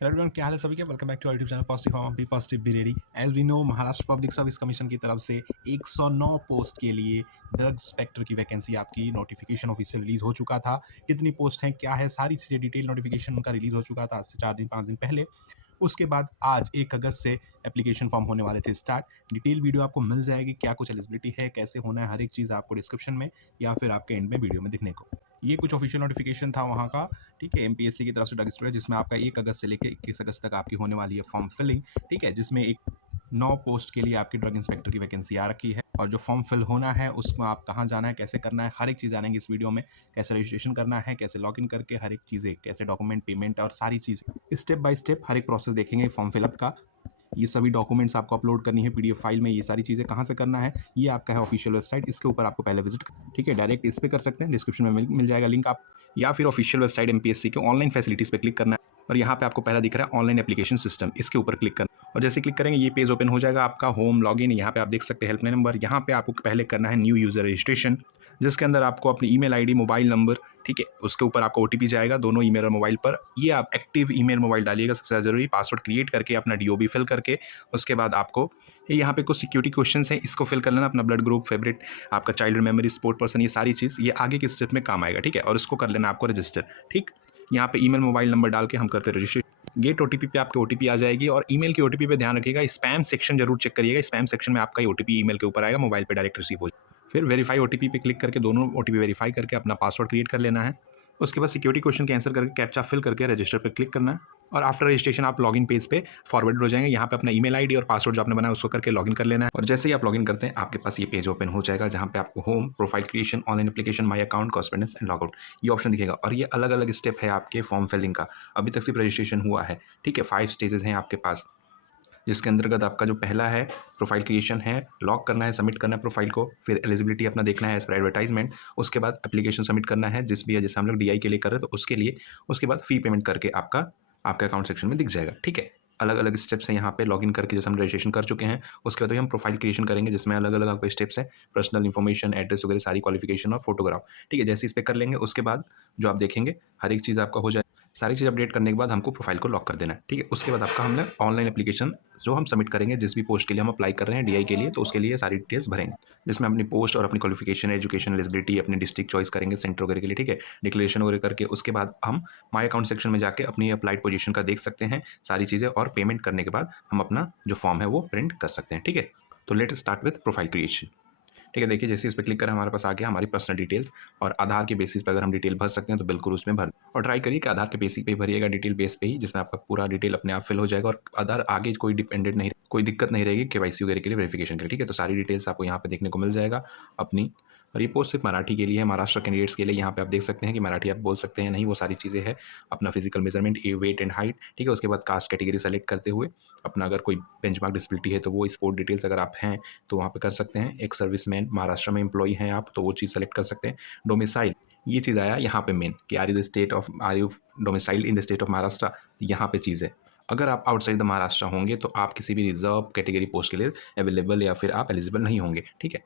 Hello everyone, क्या हाल है सभी के। Welcome back to our YouTube channel positive form be positive be ready. As we know, Maharashtra public service commission की तरफ से 109 पोस्ट के लिए ड्रग इंस्पेक्टर की वैकेंसी आपकी नोटिफिकेशन ऑफिशियल रिलीज हो चुका था। कितनी पोस्ट हैं, क्या है, सारी चीज़ें डिटेल नोटिफिकेशन उनका रिलीज हो चुका था आज से 4 दिन 5 दिन पहले। उसके बाद आज 1 अगस्त से एप्लीकेशन फॉर्म होने वाले थे स्टार्ट। डिटेल वीडियो आपको मिल जाएगी, क्या कुछ एलिजिबिलिटी है, कैसे होना है, हर एक चीज़ आपको डिस्क्रिप्शन में या फिर आपके एंड में वीडियो में दिखने को। ये कुछ ऑफिशियल नोटिफिकेशन था वहाँ का, ठीक है, एमपीएससी की तरफ से ड्रग इंस्पेक्टर, जिसमें आपका 1 अगस्त से लेकर 21 अगस्त तक आपकी होने वाली है फॉर्म फिलिंग, ठीक है, जिसमें एक 9 पोस्ट के लिए आपकी ड्रग इंस्पेक्टर की वैकेंसी आ रखी है। और जो फॉर्म फिल होना है उसमें आप कहाँ जाना है, कैसे करना है, हर एक चीज़ जानेंगे इस वीडियो में। कैसे रजिस्ट्रेशन करना है, कैसे लॉगिन करके हर एक चीज़ें, कैसे डॉक्यूमेंट, पेमेंट और सारी चीज़ें स्टेप बाय स्टेप हर एक प्रोसेस देखेंगे फॉर्म फिलअप का। ये सभी डॉक्यूमेंट्स आपको अपलोड करनी है पीडीएफ फाइल में। ये सारी चीज़ें कहाँ से करना है, ये आपका है ऑफिशियल वेबसाइट, इसके ऊपर आपको पहले विजिट, ठीक है, डायरेक्ट इस पे कर सकते हैं, डिस्क्रिप्शन में मिल जाएगा लिंक आप, या फिर ऑफिशियल वेबसाइट एमपीएससी के ऑनलाइन फैसिलिटीज़ पे क्लिक करना है। और यहाँ पे आपको पहला दिख रहा है ऑनलाइन एप्लीकेशन सिस्टम, इसके ऊपर क्लिक करना है। और जैसे क्लिक करेंगे ये पेज ओपन हो जाएगा आपका होम लॉगिन। यहाँ पे आप देख सकते हैं हेल्पलाइन नंबर। यहाँ पे आपको पहले करना है न्यू यूज़र रजिस्ट्रेशन, जिसके अंदर आपको अपनी ईमेल आईडी, मोबाइल नंबर, ठीक है, उसके ऊपर आपको ओटीपी जाएगा दोनों ईमेल और मोबाइल पर। ये आप एक्टिव ईमेल मोबाइल डालिएगा, सबसे ज़्यादा जरूरी। पासवर्ड क्रिएट करके अपना डीओबी फिल करके उसके बाद आपको यहाँ पे कुछ सिक्योरिटी क्वेश्चंस हैं, इसको फिल कर लेना। अपना ब्लड ग्रुप, फेवरेट, आपका चाइल्ड मेमोरी, स्पोर्ट पर्सन, ये सारी चीज़ ये आगे के स्टेप में काम आएगा, ठीक है। और इसको कर लेना आपको रजिस्टर, ठीक। यहाँ पे ईमेल मोबाइल नंबर डाल के हम करते हैं रजिस्ट्रेशन। गेट ओटीपी पे आपके ओटीपी आ जाएगी। और ईमेल की ओटीपी पे ध्यान रखिएगा, स्पैम सेक्शन जरूर चेक करिएगा। स्पैम सेक्शन में आपका ओटीपी ईमेल के ऊपर आएगा, मोबाइल पे डायरेक्ट रिसीव हो जाएगा। फिर वेरीफाई ओटीपी पे क्लिक करके दोनों ओटीपी वेरीफाई करके अपना पासवर्ड क्रिएट कर लेना है। उसके बाद सिक्योरिटी क्वेश्चन के आंसर करके कैप्चा फिल करके रजिस्टर पे क्लिक करना है। और आफ्टर रजिस्ट्रेशन आप लॉगिन पेज पे फॉरवर्ड हो जाएंगे। यहाँ पे अपना ईमेल आईडी और पासवर्ड जो आपने बनाया उसको करके लॉगिन कर लेना है। और जैसे ही आप लॉगिन करते हैं आपके पास ये पेज ओपन हो जाएगा, जहाँ पे आपको home, profile creation, online application, my account, correspondence and logout, ये ऑप्शन दिखेगा। और ये अलग अलग स्टेप है आपके फॉर्म फिलिंग का। अभी तक सिर्फ रजिस्ट्रेशन हुआ है, ठीक है। 5 स्टेजेस हैं आपके पास, जिसके अंतर्गत आपका जो पहला है प्रोफाइल क्रिएशन है, लॉक करना है, सबमिट करना है प्रोफाइल को। फिर एलिजिबिलिटी अपना देखना है एज पर एडवर्टाइजमेंट। उसके बाद एप्लीकेशन सबमिट करना है, जैसे हम लोग डीआई के लिए कर रहे हैं तो उसके लिए। उसके बाद फी पेमेंट करके आपका अकाउंट सेक्शन में दिख जाएगा, ठीक है। अलग अलग स्टेप्स हैं यहाँ पे लॉगिन करके, जैसे हम रजिस्ट्रेशन कर चुके हैं। उसके बाद हम प्रोफाइल क्रिएशन करेंगे, जिसमें अलग अलग आपके स्टेप्स हैं, पर्सनल इन्फॉर्मेशन, एड्रेस वगैरह, सारी क्वालिफिकेशन और फोटोग्राफ, ठीक है। जैसे इस पर कर लेंगे उसके बाद जो आप देखेंगे हर एक चीज़ आपका हो जाए। सारी चीज़ अपडेट करने के बाद हमको प्रोफाइल को लॉक कर देना है, ठीक है। उसके बाद आपका हमने ऑनलाइन एप्लीकेशन जो हम सबमिट करेंगे, जिस भी पोस्ट के लिए हम अप्लाई कर रहे हैं डीआई के लिए, तो उसके लिए सारी डिटेल्स भरेंगे, जिसमें अपनी पोस्ट और अपनी क्वालिफिकेशन, एजुकेशन, एलिजिबिलिटी, अपनी डिस्ट्रिक्ट चॉइस करेंगे सेंटर वगैरह के लिए, ठीक है। डिक्लेरेशन वगैरह करके उसके बाद हम माई अकाउंट सेक्शन में जाके अपनी अप्लाइड पोजीशन का देख सकते हैं सारी चीज़ें। और पेमेंट करने के बाद हम अपना जो फॉर्म है वो प्रिंट कर सकते हैं, ठीक है। तो let start with profile creation, ठीक है। देखिए जैसे इस पर क्लिक करें हमारे पास आ गया हमारी पर्सनल डिटेल्स। और आधार के बेसिस पर अगर हम डिटेल भर सकते हैं तो बिल्कुल उसमें भर। और ट्राई करिए कि आधार के बेसिक पे ही भरिएगा, डिटेल बेस पे ही, जिसमें आपका पूरा डिटेल अपने आप फिल हो जाएगा। और आधार आगे कोई डिपेंडेंट नहीं, कोई दिक्कत नहीं रहेगी केवाईसी वगैरह के लिए, वेरिफिकेशन के लिए, ठीक है। तो सारी डिटेल्स आपको यहाँ पे देखने को मिल जाएगा अपनी। और ये पोस्ट सिर्फ मराठी के लिए है, महाराष्ट्र कैंडिडेट्स के लिए। यहाँ पे आप देख सकते हैं कि मराठी आप बोल सकते हैं नहीं, वो सारी चीज़ें हैं। अपना physical measurement, weight and height, ठीक है। उसके बाद कास्ट कैटेगरी सेलेक्ट करते हुए अपना अगर कोई बेंचमार्क डिसेबिलिटी है तो वो, स्पोर्ट डिटेल्स अगर आप हैं तो वहाँ पे कर सकते हैं। एक सर्विसमैन, महाराष्ट्र में एम्प्लॉई हैं आप तो वो चीज़ सेलेक्ट कर सकते हैं। डोमिसाइल, ये चीज़ आया यहाँ पे मेन कि are you domicile in the state of Maharashtra, यहाँ पे चीज़ है। अगर आप आउटसाइड द महाराष्ट्र होंगे तो आप किसी भी रिजर्व कैटेगरी पोस्ट के लिए अवेलेबल या फिर आप एलिजिबल नहीं होंगे, ठीक है।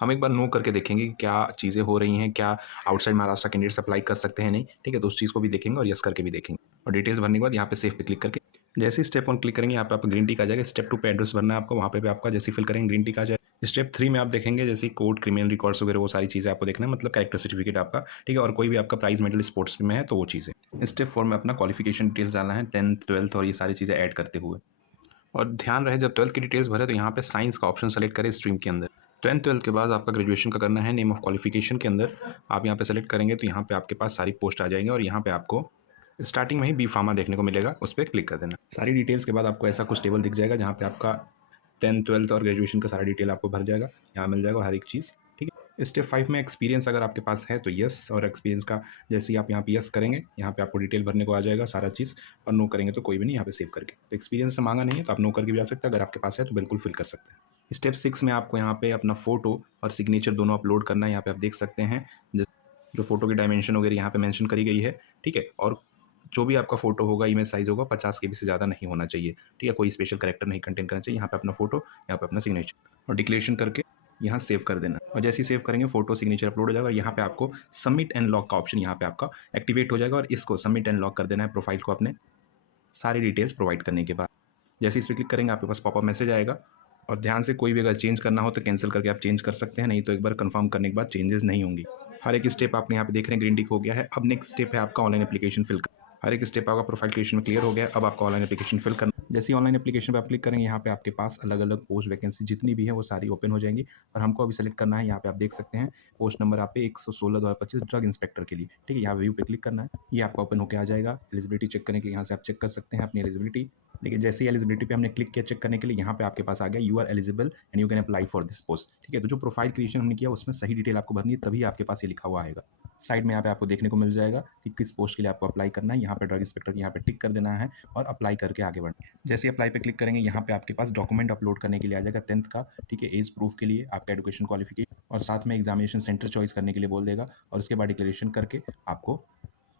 हम एक बार नो करके देखेंगे कि क्या चीज़ें हो रही हैं, क्या आउटसाइड महाराष्ट्र कैंडिडेट्स अप्लाई कर सकते हैं नहीं, ठीक है। तो उस चीज़ को भी देखेंगे और यस करके भी देखेंगे। और डिटेल्स भरने के बाद यहाँ पे सेव पे क्लिक करके जैसे ही स्टेप 1 क्लिक करेंगे यहाँ पे आपको ग्रीन टिक आ जाएगा। स्टेप 2 पे एड्रेस भरना है आपको, वहाँ पे भी आपका जैसे फिल करेंगे ग्रीन टिक आ जाएगा। स्टेप 3 में आप देखेंगे जैसे कोर्ट, क्रिमिनल रिकॉर्ड्स वगैरह, वो सारी चीज़ें आपको देखना है, मतलब कैरेक्टर सर्टिफिकेट आपका, ठीक है। और कोई भी आपका प्राइज मेडल स्पोर्ट्स में है तो वो चीज़ें। स्टेप 4 में अपना क्वालिफिकेशन डिटेल्स डालना है, 10th 12th और ये सारी चीज़ें ऐड करते हुए। और ध्यान रहे जब 12th की डिटेल्स भरे तो यहाँ पे साइंस का ऑप्शन सेलेक्ट करें स्ट्रीम के अंदर। 10th 12th के बाद आपका ग्रेजुएशन का करना है। नेम ऑफ क्वालिफिकेशन के अंदर आप यहाँ पे सेलेक्ट करेंगे तो यहाँ पे आपके पास सारी पोस्ट आ जाएंगी। और यहाँ पे आपको स्टार्टिंग में ही बी फार्मा देखने को मिलेगा, उस पर क्लिक कर देना। सारी डिटेल्स के बाद आपको ऐसा कुछ टेबल दिख जाएगा जहाँ पे आपका 10th 12th और ग्रेजुएशन का सारा डिटेल आपको भर जाएगा, यहाँ मिल जाएगा हर एक चीज़, ठीक है। स्टेप 5 में एक्सपीरियंस अगर आपके पास है तो यस, और एक्सपीरियंस का जैसे ही आप यहाँ पे यस करेंगे यहाँ पे आपको डिटेल भरने को आ जाएगा सारा चीज़। और नो करेंगे तो कोई भी नहीं, यहाँ पे सेव करके। तो एक्सपीरियंस से मांगा नहीं है तो आप नो करके भी जा सकते हैं, अगर आपके पास है तो बिल्कुल फिल कर सकते हैं। स्टेप 6 में आपको यहाँ पे अपना फोटो और सिग्नेचर दोनों अपलोड करना है। यहाँ पे आप देख सकते हैं जो फोटो की डायमेंशन वगैरह यहाँ पे मेंशन करी गई है, ठीक है। और जो भी आपका फोटो होगा, इमेज साइज होगा 50 KB से ज़्यादा नहीं होना चाहिए, ठीक है। कोई स्पेशल कैरेक्टर नहीं कंटेन करना चाहिए। यहाँ पे अपना फोटो, यहाँ पे अपना सिग्नेचर और डिक्लेरेशन करके यहाँ सेव कर देना। और जैसे ही सेव करेंगे फोटो सिग्नेचर अपलोड हो जाएगा। यहाँ पे आपको सबमिट एंड लॉक का ऑप्शन यहाँ पे आपका एक्टिवेट हो जाएगा और इसको सबमिट एंड लॉक कर देना है प्रोफाइल को अपने। सारी डिटेल्स प्रोवाइड करने के बाद जैसे इस पर क्लिक करेंगे आपके पास पॉपअप मैसेज आएगा, और ध्यान से कोई भी अगर चेंज करना हो तो कैंसिल करके आप चेंज कर सकते हैं, नहीं तो एक बार कंफर्म करने के बाद चेंजेस नहीं होंगी। हर एक स्टेप आपने यहाँ पे देख रहे हैं ग्रीन टिक हो गया है। अब नेक्स्ट स्टेप है आपका ऑनलाइन एप्लीकेशन फिल करना। हर एक स्टेप आपका प्रोफाइल क्रिएशन में क्लियर हो गया है। अब आपका ऑनलाइन एप्लीकेशन फिल करना। जैसे ही ऑनलाइन एप्लीकेशन पे आप क्लिक करेंगे, यहाँ पे आपके पास अलग अलग पोस्ट वैकेंसी जितनी भी है वो सारी ओपन हो जाएंगी, और हमको अभी सेलेक्ट करना है। यहाँ पे आप देख सकते हैं पोस्ट नंबर आप पे 116/2025 ड्रग इंस्पेक्टर के लिए, ठीक है। यहाँ व्यू पे क्लिक करना है, ये आपका ओपन होकर आ जाएगा। एलिजिबिलिटी चेक करने के लिए यहाँ से आप चेक कर सकते हैं अपनी एलिजिबिलिटी। देखिए जैसे ही एलिजिबिलिटी पे हमने क्लिक किया चेक करने के लिए, यहाँ पे आपके पास आ गया you are eligible and you can apply for this post, ठीक है। तो जो प्रोफाइल क्रिएशन हमने किया उसमें सही डिटेल आपको भरनी है, तभी आपके पास ये लिखा हुआ आएगा। साइड में यहाँ पे आपको देखने को मिल जाएगा कि किस पोस्ट के लिए आपको अप्लाई करना है। यहाँ पे ड्रग इंस्पेक्टर यहाँ पे टिक कर देना है और अप्लाई करके आगे बढ़ना है। जैसे अप्लाई पे क्लिक करेंगे, यहाँ पे आपके पास डॉक्यूमेंट अपलोड करने के लिए आ जाएगा 10th का, ठीक है, एज प्रूफ के लिए आपका एजुकेशन क्वालिफिकेशन, और साथ में एग्जामिनेशन सेंटर चॉइस करने के लिए बोल देगा, और उसके बाद डिक्लेरेशन करके आपको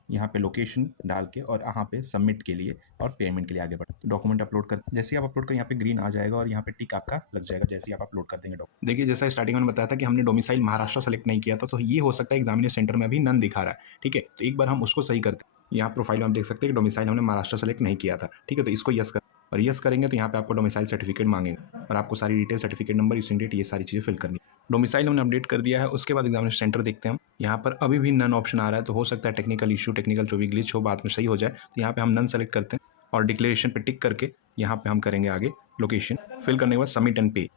यहाँ पे लोकेशन डाल के और यहाँ पे सबमिट के लिए और पेमेंट के लिए आगे बढ़ डॉक्यूमेंट अपलोड कर। जैसे ही आप अपलोड कर यहाँ पे ग्रीन आ जाएगा और यहाँ पे टिक आपका लग जाएगा जैसे ही आप अपलोड कर देंगे डॉक्यूमेंट। देखिए जैसा स्टार्टिंग में बताया था कि हमने डोमिसाइल महाराष्ट्र सेलेक्ट नहीं किया था, तो ये हो सकता है एग्जामिनेशन सेंटर में अभी नन दिखा रहा है, ठीक है। तो एक बार हम उसको सही करते हैं। यहाँ प्रोफाइल में हम देख सकते हैं कि डोमिसाइल हमने महाराष्ट्र सेलेक्ट नहीं किया था, ठीक है। तो इसको यस कर, और यस करेंगे तो यहाँ पे आपको डोमिसाइल सर्टिफिकेट मांगेंगे, और आपको सारी detail, certificate number, using date, ये सारी चीज़ें फिल करनी। डोमिसाइल हमने अपडेट कर दिया है। उसके बाद एग्जामिनेशन सेंटर देखते हैं हम। यहाँ पर अभी भी नन ऑप्शन आ रहा है, तो हो सकता है टेक्निकल इशू, टेक्निकल जो भी ग्लिच हो बाद में सही हो जाए। तो यहाँ पे हम नन सेलेक्ट करते हैं और डिक्लेरेशन पे टिक करके यहाँ पे हम करेंगे आगे लोकेशन फिल करने के बाद सबमिट एंड पे।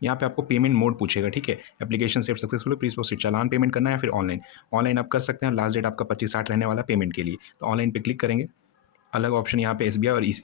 यहाँ पे आपको पेमेंट मोड पूछेगा, ठीक है। Application save successful, please proceed. Challan payment करना है या फिर ऑनलाइन। ऑनलाइन आप कर सकते हैं, लास्ट डेट आपका 25/8 रहने वाला पेमेंट के लिए। तो ऑनलाइन पे क्लिक करेंगे। अलग ऑप्शन यहाँ पे SBI और इसी,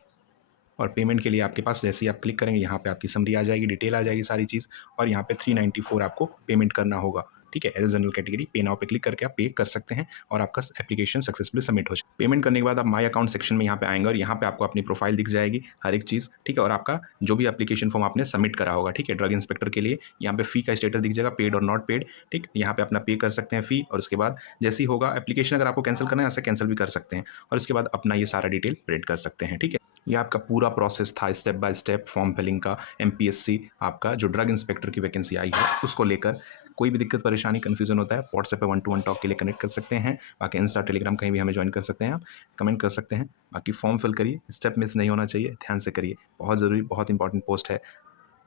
और पेमेंट के लिए आपके पास जैसे ही आप क्लिक करेंगे यहाँ पे आपकी समरी आ जाएगी, डिटेल आ जाएगी सारी चीज़, और यहाँ पे 394 आपको पेमेंट करना होगा, ठीक है। एज ए जनरल कैटेगरी पे नाउ पे क्लिक करके आप पे कर सकते हैं और आपका एप्लीकेशन सक्सेसफुली सबमिट हो जाए। पेमेंट करने के बाद आप माई अकाउंट सेक्शन में यहाँ पे आएंगे और यहाँ पे आपको अपनी प्रोफाइल दिख जाएगी, हर एक चीज़, ठीक है। और आपका जो भी एप्लीकेशन फॉर्म आपने सबमिट करा होगा, ठीक है, ड्रग इंस्पेक्टर के लिए, यहाँ पे फी का स्टेटस दिख जाएगा, पेड और नॉट पेड, ठीक। यहाँ पे अपना पे कर सकते हैं फी, और उसके बाद जैसे ही होगा एप्लीकेशन अगर आपको कैंसिल करना है ऐसे कैंसिल भी कर सकते हैं, और उसके बाद अपना ये सारा डिटेल प्रिंट कर सकते हैं, ठीक है। ये आपका पूरा प्रोसेस था step by step form filling का। MPSC आपका जो ड्रग इंस्पेक्टर की वैकेंसी आई है उसको लेकर। कोई भी दिक्कत परेशानी कन्फ्यूजन होता है व्हाट्सएप पे 1-to-1 टॉक के लिए कनेक्ट कर सकते हैं। बाकी इंस्टा टेलीग्राम कहीं भी हमें ज्वाइन कर सकते हैं, आप कमेंट कर सकते हैं। बाकी फॉर्म फिल करिए, स्टेप मिस नहीं होना चाहिए, ध्यान से करिए, बहुत ज़रूरी, बहुत इंपॉर्टेंट पोस्ट है।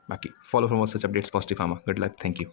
बाकी follow for more such updates positive pharma. Good luck, thank you.